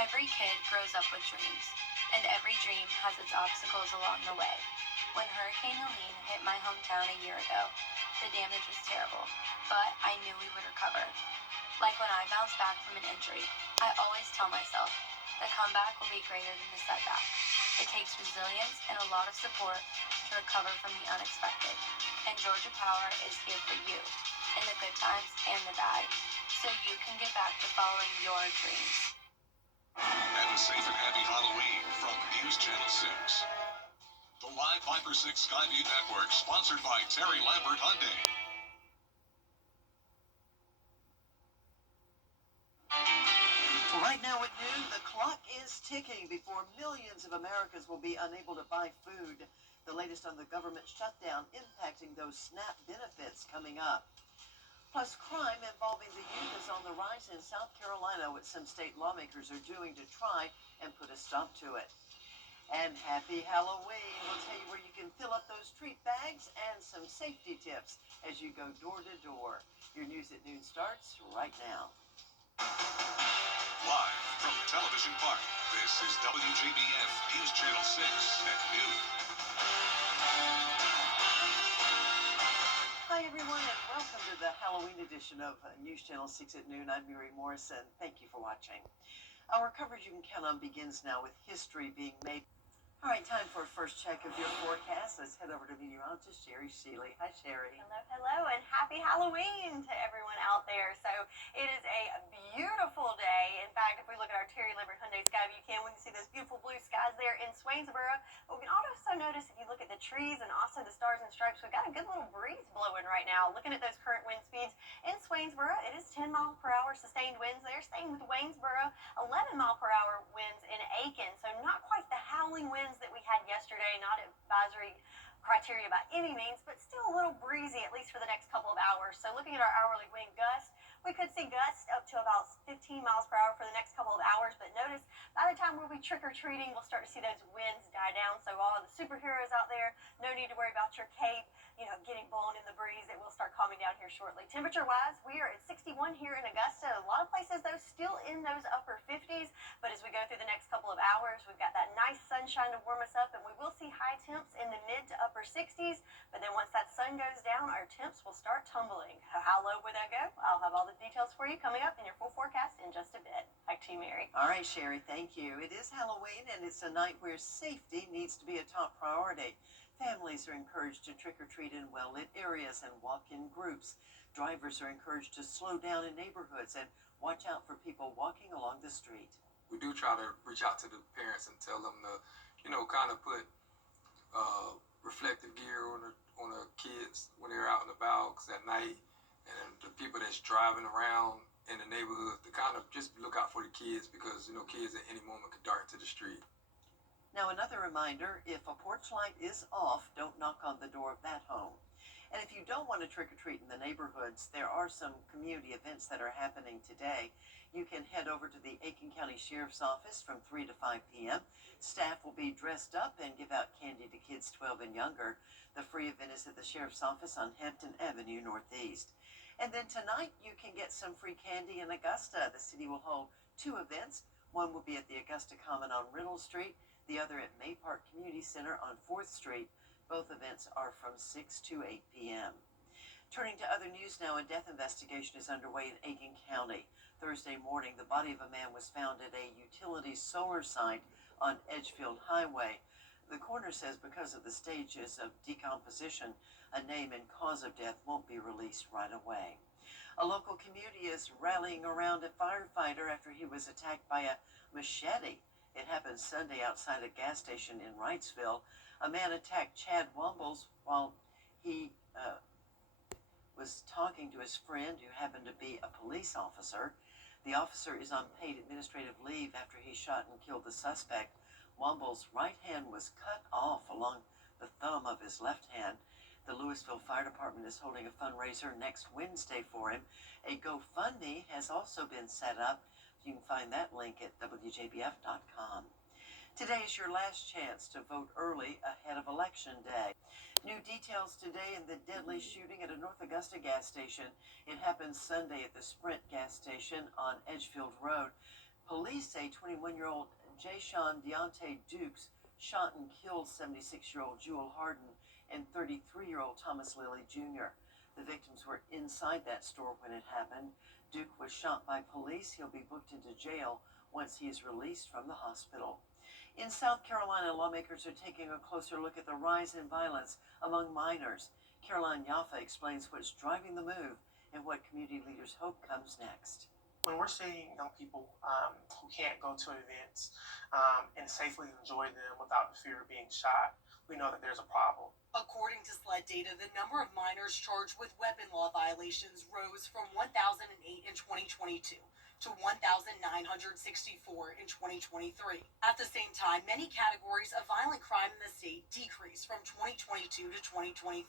Every kid grows up with dreams, and every dream has its obstacles along the way. When Hurricane Helene hit my hometown a year ago, the damage was terrible, but I knew we would recover. Like when I bounce back from an injury, I always tell myself, the comeback will be greater than the setback. It takes resilience and a lot of support to recover from the unexpected. And Georgia Power is here for you, in the good times and the bad, so you can get back to following your dreams. Have a safe and happy Halloween from News Channel 6. The Live Viper 6 Skyview Network, sponsored by Terry Lambert Hyundai. Right now at noon, the clock is ticking before millions of Americans will be unable to buy food. The latest on the government shutdown impacting those SNAP benefits coming up. Plus, crime involving the youth is on the rise in South Carolina, what some state lawmakers are doing to try and put a stop to it. And happy Halloween. We'll tell you where you can fill up those treat bags and some safety tips as you go door to door. Your News at Noon starts right now. Live from Television Park, this is WJBF News Channel 6 at noon. Hi, everyone, and welcome to the Halloween edition of News Channel 6 at noon. I'm Mary Morrison. Thank you for watching. Our coverage you can count on begins now with history being made. All right, time for a first check of your forecast. Let's head over to meteorologist Sherry Shealy. Hi, Sherry. Hello, and happy Halloween to everyone out there. So it is a beautiful day. In fact, if we look at our Terry Lambert Hyundai Skyview cam, we can see those beautiful blue skies there in Swainsboro. But we can also notice, if you look at the trees and also the stars and stripes, we've got a good little breeze blowing right now. Looking at those current wind speeds in Swainsboro, it is 10 mile per hour sustained winds there. Staying with Waynesboro, 11 mile per hour winds in Aiken. So not quite the howling winds that we had yesterday, not advisory criteria by any means, but still a little breezy, at least for the next couple of hours. So looking at our hourly wind gusts, we could see gusts up to about 15 miles per hour for the next couple of hours, but notice by the time we'll be trick-or-treating, we'll start to see those winds die down. So all of the superheroes out there, no need to worry about your cape, getting blown in the breeze. It will start calming down here shortly. Temperature-wise, we are at 61 here in Augusta. A lot of places, though, still in those upper 50s, but as we go through the next couple of hours, we've got that nice sunshine to warm us up, and we will see high temps in the mid to upper 60s, but then once that sun goes down, our temps will start tumbling. How low will that go? I'll have all the details for you coming up in your full forecast in just a bit. Back to you, Mary. All right, Sherry, thank you. It is Halloween, and it's a night where safety needs to be a top priority. Families are encouraged to trick-or-treat in well-lit areas and walk in groups. Drivers are encouraged to slow down in neighborhoods and watch out for people walking along the street. We do try to reach out to the parents and tell them to, kind of put reflective gear on the kids when they're out and about, because at night, and the people that's driving around in the neighborhood, to kind of just look out for the kids, because kids at any moment could dart into the street. Now, another reminder, if a porch light is off, don't knock on the door of that home. And if you don't want to trick-or-treat in the neighborhoods, there are some community events that are happening today. You can head over to the Aiken County Sheriff's Office from 3 to 5 p.m. Staff will be dressed up and give out candy to kids 12 and younger. The free event is at the Sheriff's Office on Hampton Avenue Northeast. And then tonight, you can get some free candy in Augusta. The city will hold two events. One will be at the Augusta Common on Riddle Street, the other at May Park Community Center on 4th Street. Both events are from 6 to 8 p.m. Turning to other news now, a death investigation is underway in Aiken County. Thursday morning, the body of a man was found at a utility solar site on Edgefield Highway. The coroner says because of the stages of decomposition, a name and cause of death won't be released right away. A local community is rallying around a firefighter after he was attacked by a machete. It happened Sunday outside a gas station in Wrightsville. A man attacked Chad Wumbles while he was talking to his friend, who happened to be a police officer. The officer is on paid administrative leave after he shot and killed the suspect. Wumbles' right hand was cut off along the thumb of his left hand. The Louisville Fire Department is holding a fundraiser next Wednesday for him. A GoFundMe has also been set up. You can find that link at WJBF.com. Today is your last chance to vote early ahead of Election Day. New details today in the deadly shooting at a North Augusta gas station. It happened Sunday at the Sprint gas station on Edgefield Road. Police say 21-year-old Jayshawn Deontay Dukes shot and killed 76-year-old Jewel Harden and 33-year-old Thomas Lilly Jr. The victims were inside that store when it happened. Duke was shot by police. He'll be booked into jail once he is released from the hospital. In South Carolina, lawmakers are taking a closer look at the rise in violence among minors. Caroline Yaffa explains what's driving the move and what community leaders hope comes next. When we're seeing young people who can't go to events and safely enjoy them without the fear of being shot, we know that there's a problem. According to SLED data, the number of minors charged with weapon law violations rose from 1,008 in 2022 to 1,964 in 2023. At the same time, many categories of violent crime in the state decreased from 2022 to 2023,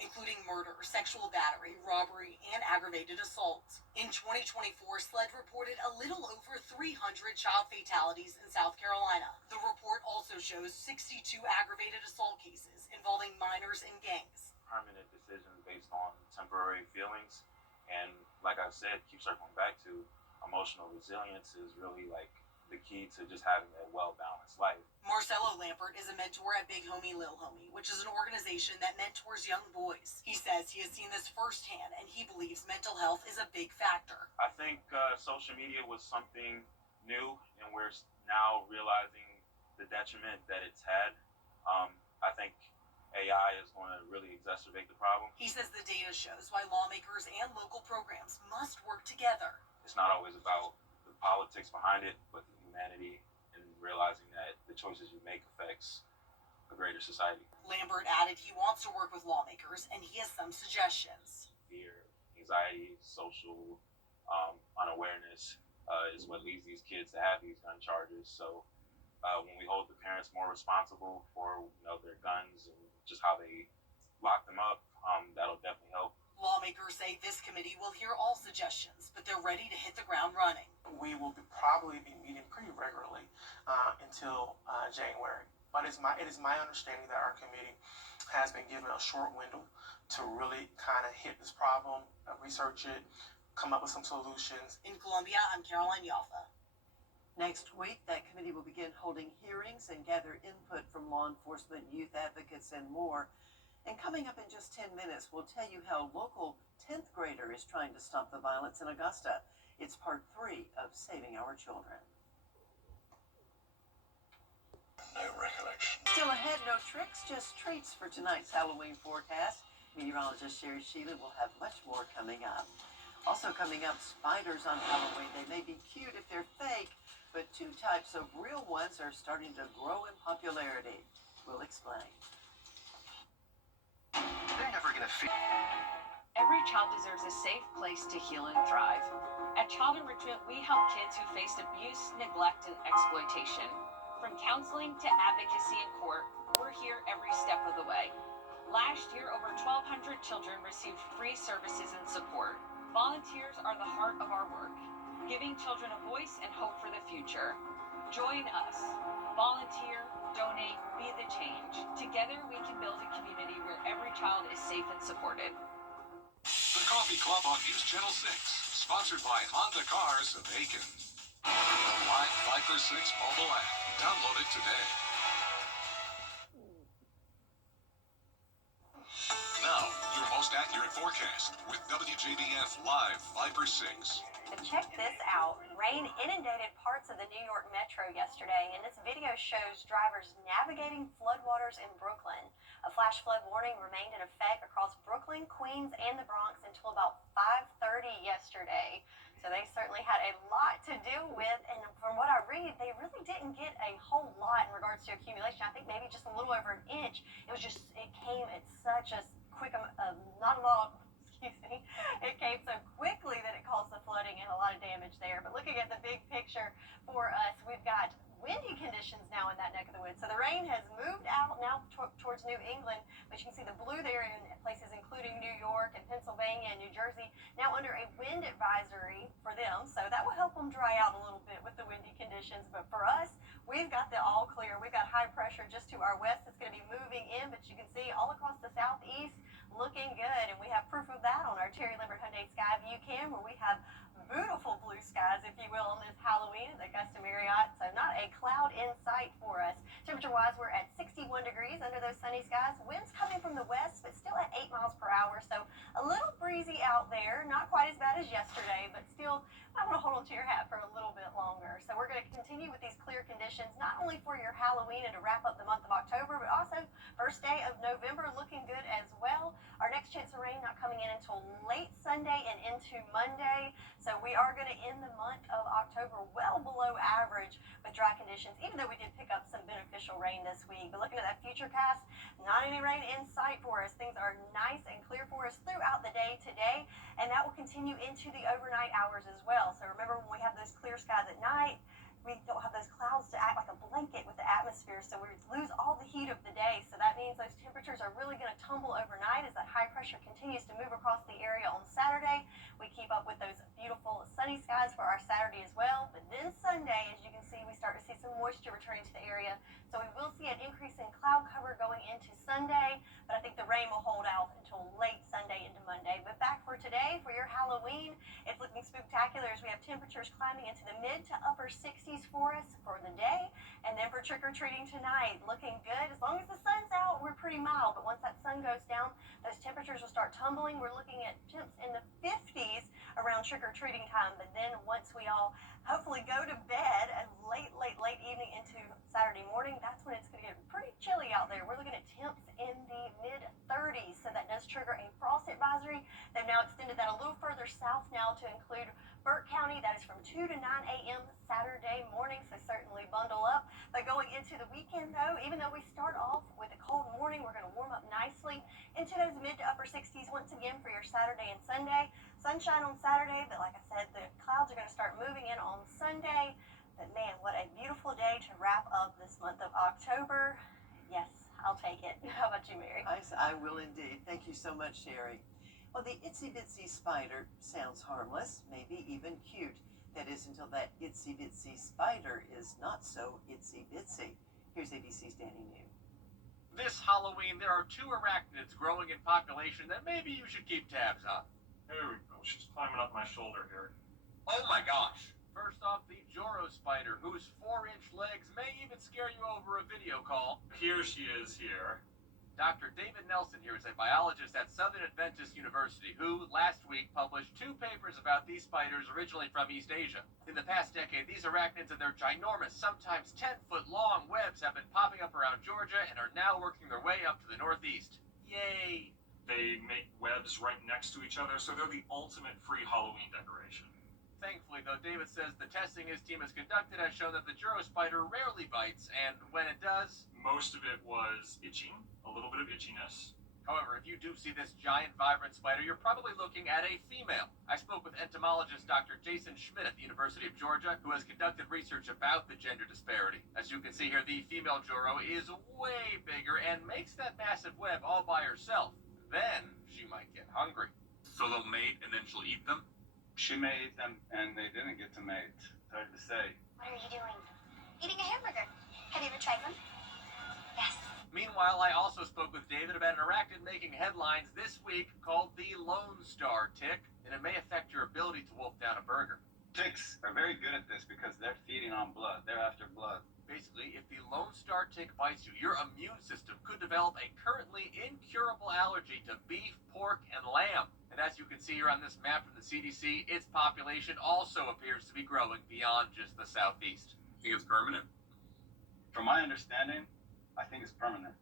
including murder, sexual battery, robbery, and aggravated assault. In 2024, SLED reported a little over 300 child fatalities in South Carolina. The report also shows 62 aggravated assault cases involving minors and gangs. Permanent decisions based on temporary feelings, and like I've said, keep circling back to emotional resilience is really like the key to just having a well-balanced life. Marcelo Lampert is a mentor at Big Homie Lil Homie, which is an organization that mentors young boys. He says he has seen this firsthand, and he believes mental health is a big factor. I think social media was something new, and we're now realizing the detriment that it's had. I think AI is going to really exacerbate the problem. He says the data shows why lawmakers and local programs must work together. It's not always about the politics behind it, but the humanity and realizing that the choices you make affects a greater society. Lambert added he wants to work with lawmakers, and he has some suggestions. Fear, anxiety, social unawareness is what leads these kids to have these gun charges. So when we hold the parents more responsible for their guns and just how they lock them up, that'll definitely help. Lawmakers say this committee will hear all suggestions, but they're ready to hit the ground running. We will probably be meeting pretty regularly until January. But it is my understanding that our committee has been given a short window to really kind of hit this problem, research it, come up with some solutions. In Columbia, I'm Caroline Yaffa. Next week, that committee will begin holding hearings and gather input from law enforcement, youth advocates, and more. And coming up in just 10 minutes, we'll tell you how local 10th grader is trying to stop the violence in Augusta. It's part 3 of Saving Our Children. No recollection. Still ahead, no tricks, just treats for tonight's Halloween forecast. Meteorologist Sherry Sheila will have much more coming up. Also coming up, spiders on Halloween. They may be cute if they're fake, but 2 types of real ones are starting to grow in popularity. We'll explain. They're never gonna feel. Every child deserves a safe place to heal and thrive. At Child Enrichment, we help kids who faced abuse, neglect, and exploitation. From counseling to advocacy in court, we're here every step of the way. Last year, over 1,200 children received free services and support. Volunteers are the heart of our work, giving children a voice and hope for the future. Join us. Volunteer, donate, be the change. Together, we can build a community where every child is safe and supported. The Coffee Club on News Channel 6, sponsored by Honda Cars of Aiken. The Live 5 for 6 mobile app. Download it today. Now, your most accurate forecast with WJBF Live 5 for 6. But check this out. Rain inundated parts of the New York Metro yesterday, and this video shows drivers navigating floodwaters in Brooklyn. A flash flood warning remained in effect across Brooklyn, Queens, and the Bronx until about 5:30 yesterday. So they certainly had a lot to deal with, and from what I read, they really didn't get a whole lot in regards to accumulation. I think maybe just a little over an inch. It came at such a quick, not a lot, it came so quickly that it caused the flooding and a lot of damage there. But looking at the big picture for us, we've got windy conditions now in that neck of the woods. So the rain has moved out now towards New England, but you can see the blue there in places including New York and Pennsylvania and New Jersey, now under a wind advisory for them. So that will help them dry out a little bit with the windy conditions. But for us, we've got the all clear. We've got high pressure just to our west. It's going to be moving in, but you can see all across the southeast looking good. And we have proof of that on our Terry Lambert Hyundai Sky View Cam, where we have beautiful blue skies if you will, on this Halloween at the Augusta Marriott. So not a cloud in sight for us. Temperature-wise, we're at 61 degrees under those sunny skies. Winds coming from the west, but still at 8 miles per hour. So a little breezy out there. Not quite as bad as yesterday, but still, I want to hold on to your hat for a little bit longer. So we're going to continue with these clear conditions, not only for your Halloween and to wrap up the month of October, but also first day of November looking good as well. Our next chance of rain not coming in until late Sunday and into Monday. So we are going to end the month of October well below average with dry conditions, even though we did pick up some beneficial rain this week. But looking at that future cast, not any rain in sight for us. Things are nice and clear for us throughout the day today, and that will continue into the overnight hours as well. So remember, when we have those clear skies at night, we don't have those clouds to act like a blanket with the atmosphere, so we lose all the heat of the day. So that means those temperatures are really going to tumble overnight as that high pressure continues to move across the area on Saturday. We keep up with those beautiful sunny skies for our Saturday as well. But then Sunday, as you can see, we start to see some moisture returning to the area. So we will see an increase in cloud cover going into Sunday, but I think the rain will hold out until late Sunday into Monday. But back for today, for your Halloween, it's looking spectacular as we have temperatures climbing into the mid to upper 60s for us for the day. And then for trick-or-treating tonight, looking good. As long as the sun's out, we're pretty mild. But once that sun goes down, those temperatures will start tumbling. We're looking at temps in the 50s around trick-or-treating time. But then once we all hopefully go to bed at late evening into Saturday morning, that's when it's going to get pretty chilly out there. We're looking at temps in the mid-30s. So that does trigger a frost advisory. They've now extended that a little further south now to include Burke County. That is from 2 to 9 a.m. Saturday morning, so certainly bundle up. But going into the weekend, though, even though we start off with a cold morning, we're going to warm up nicely into those mid to upper 60s once again for your Saturday and Sunday. Sunshine on Saturday, but like I said, the clouds are going to start moving in on Sunday. But man, what a beautiful day to wrap up this month of October. Yes, I'll take it. How about you, Mary? I will indeed. Thank you so much, Sherry. Well, the itsy bitsy spider sounds harmless, maybe even cute. That is until that itsy bitsy spider is not so itsy bitsy. Here's ABC's Danny New. This Halloween, there are 2 arachnids growing in population that maybe you should keep tabs on. There we go. She's climbing up my shoulder here. Oh my gosh! First off, the Joro spider, whose 4-inch legs may even scare you over a video call. Here she is here. Dr. David Nelson here is a biologist at Southern Adventist University who, last week, published 2 papers about these spiders originally from East Asia. In the past decade, these arachnids and their ginormous, sometimes 10-foot-long webs have been popping up around Georgia and are now working their way up to the northeast. Yay! They make webs right next to each other, so they're the ultimate free Halloween decoration. Thankfully, though, David says the testing his team has conducted has shown that the Joro spider rarely bites, and when it does, most of it was itching, a little bit of itchiness. However, if you do see this giant, vibrant spider, you're probably looking at a female. I spoke with entomologist Dr. Jason Schmidt at the University of Georgia, who has conducted research about the gender disparity. As you can see here, the female Joro is way bigger and makes that massive web all by herself. Then she might get hungry. So they'll mate and then she'll eat them? She may eat them, and they didn't get to mate. It's hard to say. What are you doing? Eating a hamburger. Have you ever tried one? Yes. Meanwhile, I also spoke with David about an arachnid making headlines this week called the Lone Star tick, and it may affect your ability to wolf down a burger. Ticks are very good at this because they're feeding on blood. They're after blood. Basically, if the Lone Star tick bites you, your immune system could develop a currently incurable allergy to beef, pork, and lamb. And as you can see here on this map from the CDC, its population also appears to be growing beyond just the southeast. You think it's permanent? From my understanding, I think it's permanent.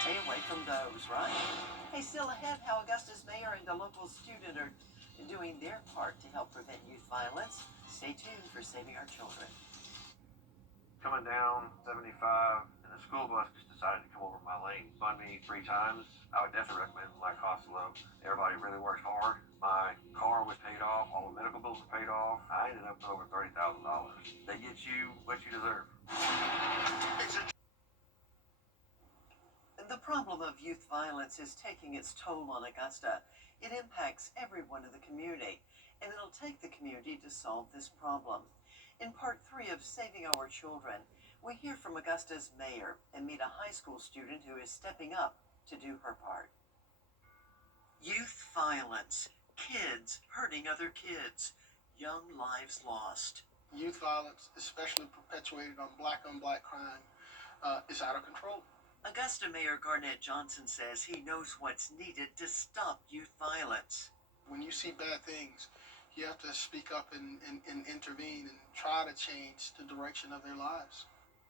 Stay away from those, right? Hey, still ahead, how Augusta's mayor and a local student are doing their part to help prevent youth violence. Stay tuned for Saving Our Children. Coming down 75, and the school bus just decided to come over my lane, spun me 3 times. I would definitely recommend my cost low. Everybody really works hard. My car was paid off. All the medical bills were paid off. I ended up with over $30,000. They get you what you deserve. The problem of youth violence is taking its toll on Augusta. It impacts everyone in the community, and it'll take the community to solve this problem. In part 3 of Saving Our Children, we hear from Augusta's mayor and meet a high school student who is stepping up to do her part. Youth violence, kids hurting other kids, young lives lost. Youth violence, especially perpetuated on black crime, is out of control. Augusta Mayor Garnett Johnson says he knows what's needed to stop youth violence. When you see bad things, you have to speak up and intervene and try to change the direction of their lives.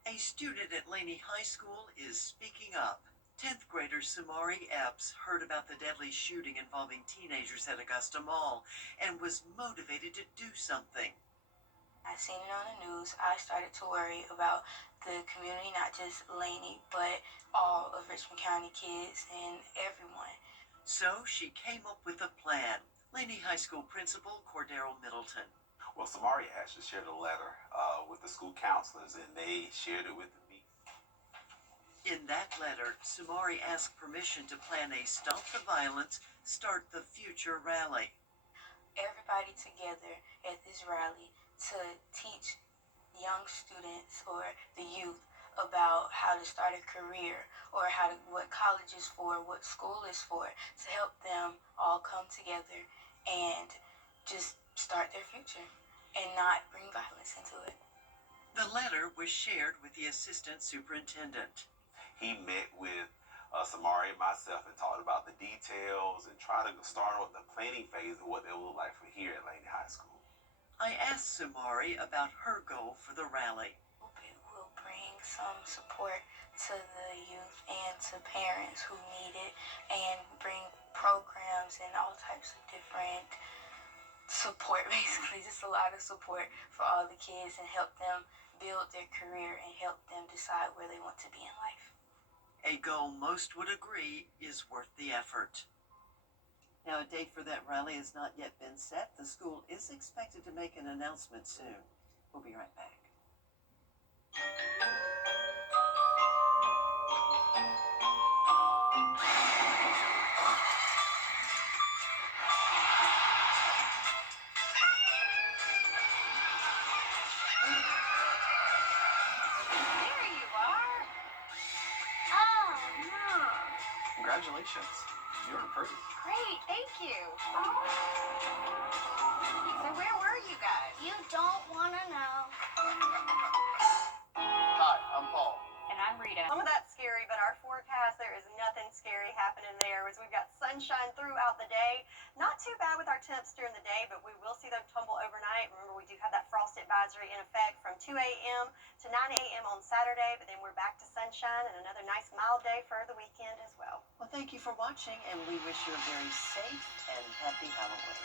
A student at Laney High School is speaking up. 10th grader Samari Epps heard about the deadly shooting involving teenagers at Augusta Mall and was motivated to do something. I seen it on the news. I started to worry about the community, not just Laney, but all of Richmond County kids and everyone. So she came up with a plan. Laney High School Principal Cordero Middleton. Well, Samari actually shared a letter with the school counselors, and they shared it with me. In that letter, Samari asked permission to plan a Stop the Violence, Start the Future rally. Everybody together at this rally to teach young students or the youth about how to start a career or what college is for, what school is for, to help them all come together and just start their future and not bring violence into it. The letter was shared with the assistant superintendent. He met with Samari and myself and talked about the details and tried to start on the planning phase of what they will look like for here at Laney High School. I asked Samari about her goal for the rally. It will bring some support to the youth and to parents who need it, and bring programs and all types of different support, basically just a lot of support for all the kids, and help them build their career and help them decide where they want to be in life. A goal most would agree is worth the effort. Now, a date for that rally has not yet been set. The school is expected to make an announcement soon. We'll be right back. There you are. Oh, no. Congratulations. You're pretty. Great, thank you. So where were you guys? You don't want to know. Hi, I'm Paul. And I'm Rita. Some of that's scary, but our forecast, there is nothing scary happening there, as we've got sunshine throughout the day. Not too bad with our temps during the day, but we will see them tumble overnight. Remember, we do have that frost advisory in effect from 2 a.m. to 9 a.m. on Saturday, but then we're back to sunshine and another nice mild day for the weekend as well. Well, thank you for watching, and we wish you a very safe and happy Halloween.